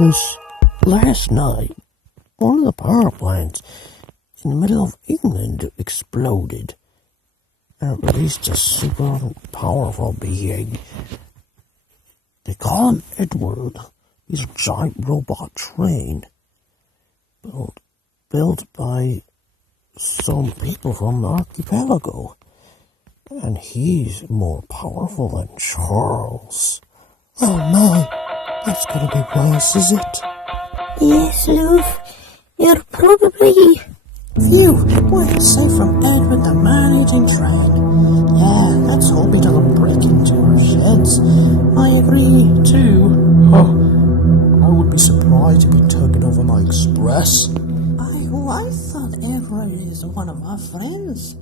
'Cause last night, one of the power plants in the middle of England exploded and released a super powerful being. They call him Edward. He's a giant robot train built by some people from the archipelago. And he's more powerful than Charles. Oh my, that's gonna be worse, is it? Yes, love. You're probably... Phew, what you say from Edward the managing train? Yeah, let's hope he doesn't break into our sheds. I agree, too. Oh, I would be surprised if he took it over my express. I thought Edward is one of our friends.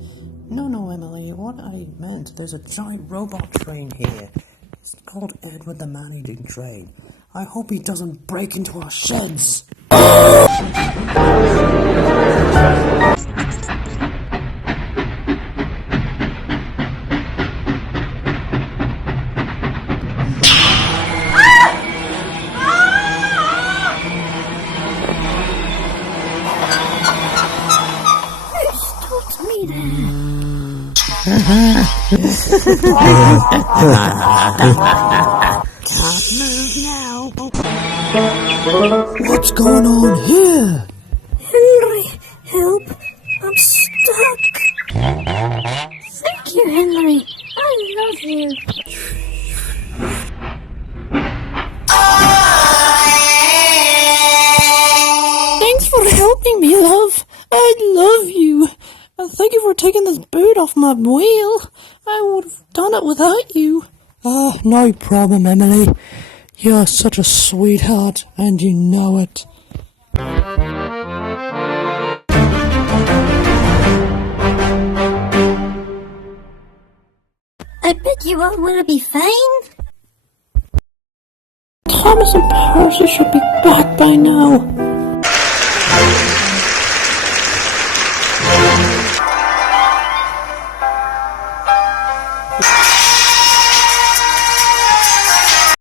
No, Emily, what I meant, there's a giant robot train here. It's called Edward the Managing Train. I hope he doesn't break into our sheds. Can't move now. What's going on here? Henry, help. I'm stuck. Thank you, Henry. I love you. Thanks for helping me, love. I love you. And thank you for taking this boot off my wheel. I would have done it without you. Oh, no problem, Emily. You're such a sweetheart, and you know it. I bet you all will be fine. Thomas and Percy should be back by now.